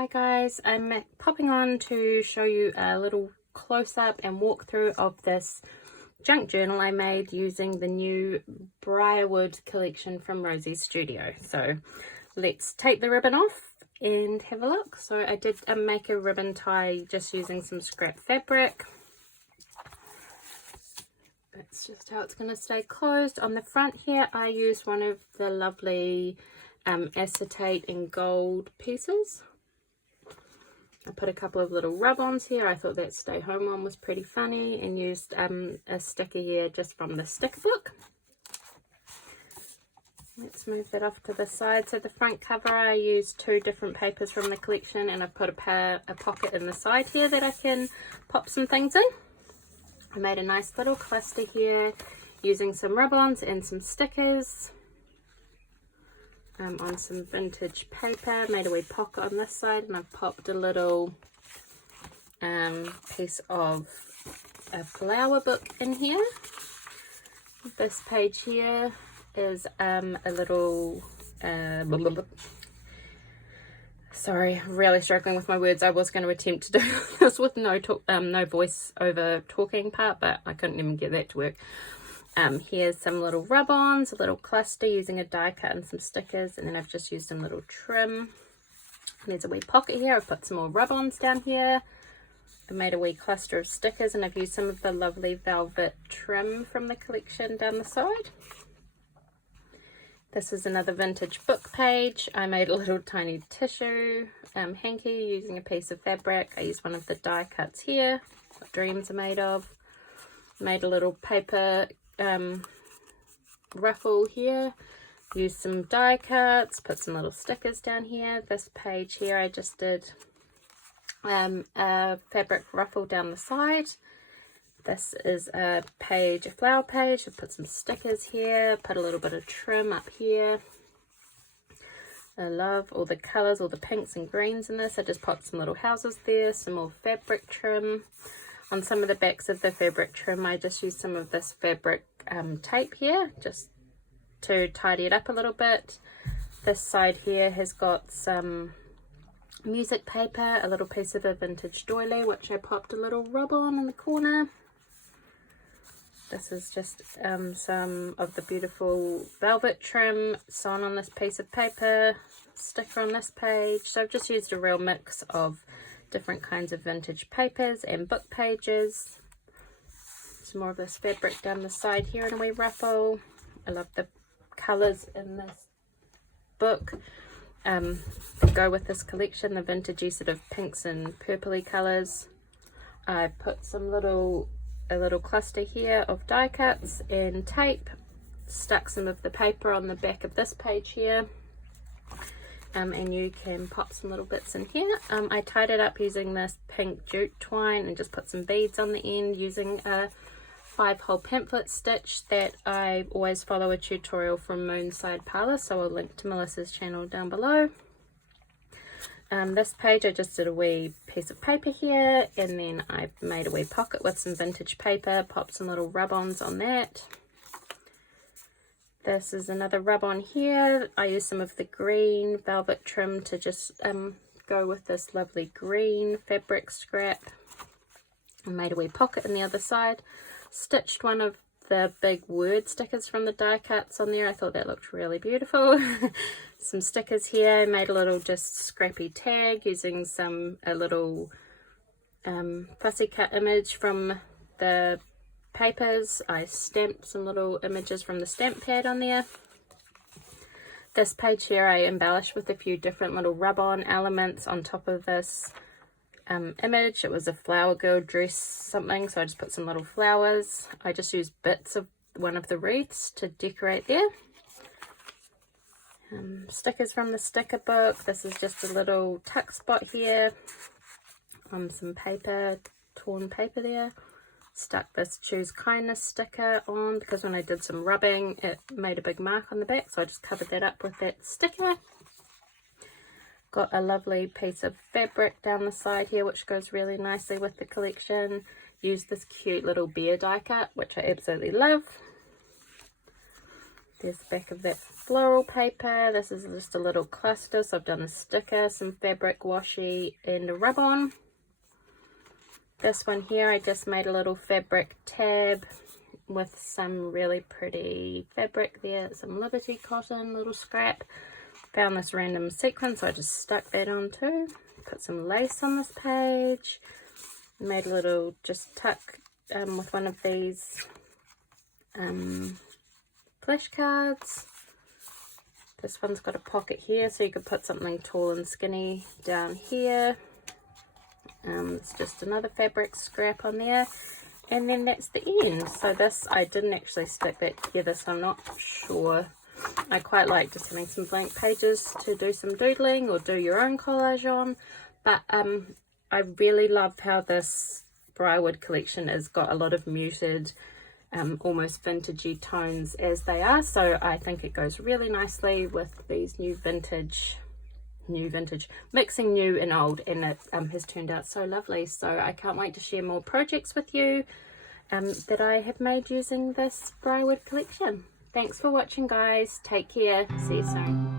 Hi guys, I'm popping on to show you a little close-up and walkthrough of this junk journal I made using the new Briarwood collection from Rosie's studio. So let's take the ribbon off and have a look. So I did make a ribbon tie just using some scrap fabric. That's just how it's going to stay closed. On the front here I used one of the lovely acetate and gold pieces. I put a couple of little rub-ons here. I thought that stay home one was pretty funny, and used a sticker here just from the sticker book. Let's move that off to the side. So the front cover I used two different papers from the collection, and I've put a pocket in the side here that I can pop some things in. I made a nice little cluster here using some rub-ons and some stickers. On some vintage paper, made a wee pocket on this side, and I've popped a little piece of a flower book in here. This page here is a little sorry, really struggling with my words. I was going to attempt to do this with no voice over talking part, but I couldn't even get that to work. Here's some little rub-ons, a little cluster using a die cut and some stickers, and then I've just used some little trim. And there's a wee pocket here. I've put some more rub-ons down here. I made a wee cluster of stickers, and I've used some of the lovely velvet trim from the collection down the side. This is another vintage book page. I made a little tiny tissue hanky using a piece of fabric. I used one of the die cuts here, what dreams are made of. Made a little paper ruffle here, used some die cuts, put some little stickers down here. This page here I just did a fabric ruffle down the side. This is a flower page. I put some stickers here, put a little bit of trim up here. I love all the colours, all the pinks and greens in this. I just popped some little houses there, some more fabric trim. On some of the backs of the fabric trim, I just used some of this fabric tape here, just to tidy it up a little bit. This side here has got some music paper, a little piece of a vintage doily, which I popped a little rub on in the corner. This is just some of the beautiful velvet trim sewn on this piece of paper, sticker on this page. So I've just used a real mix of different kinds of vintage papers and book pages. Some more of this fabric down the side here in a wee ruffle. I love the colours in this book. Go with this collection, the vintagey sort of pinks and purpley colours. I put a little cluster here of die cuts and tape. Stuck some of the paper on the back of this page here. And you can pop some little bits in here. I tied it up using this pink jute twine and just put some beads on the end using a 5-hole pamphlet stitch that I always follow a tutorial from Moonside Parlour, so I'll link to Melissa's channel down below. This page I just did a wee piece of paper here, and then I made a wee pocket with some vintage paper, popped some little rub-ons on that. This is another rub-on here. I used some of the green velvet trim to just go with this lovely green fabric scrap. I made a wee pocket in the other side. Stitched one of the big word stickers from the die cuts on there. I thought that looked really beautiful. Some stickers here. I made a little just scrappy tag using a little fussy cut image from the papers. I stamped some little images from the stamp pad on there. This page here I embellished with a few different little rub-on elements on top of this image. It was a flower girl dress something, so I just put some little flowers. I just used bits of one of the wreaths to decorate there. Stickers from the sticker book. This is just a little tuck spot here. Some paper, torn paper there. Stuck this choose kindness sticker on because when I did some rubbing it made a big mark on the back, so I just covered that up with that sticker. Got a lovely piece of fabric down the side here which goes really nicely with the collection. Used this cute little bear die cut which I absolutely love. There's the back of that floral paper. This is just a little cluster, so I've done a sticker, some fabric washi and a rub-on. This one here, I just made a little fabric tab with some really pretty fabric there, some Liberty cotton, little scrap. Found this random sequin, so I just stuck that on too. Put some lace on this page. Made a little just tuck with one of these flashcards. This one's got a pocket here, so you could put something tall and skinny down here. It's just another fabric scrap on there, and then that's the end. So this, I didn't actually stick that together, so I'm not sure. I quite like just having some blank pages to do some doodling or do your own collage on, but I really love how this Briarwood collection has got a lot of muted, almost vintagey tones as they are, so I think it goes really nicely with these new vintage, mixing new and old, and it has turned out so lovely. So I can't wait to share more projects with you that I have made using this Briarwood collection. Thanks for watching, guys. Take care. See you soon.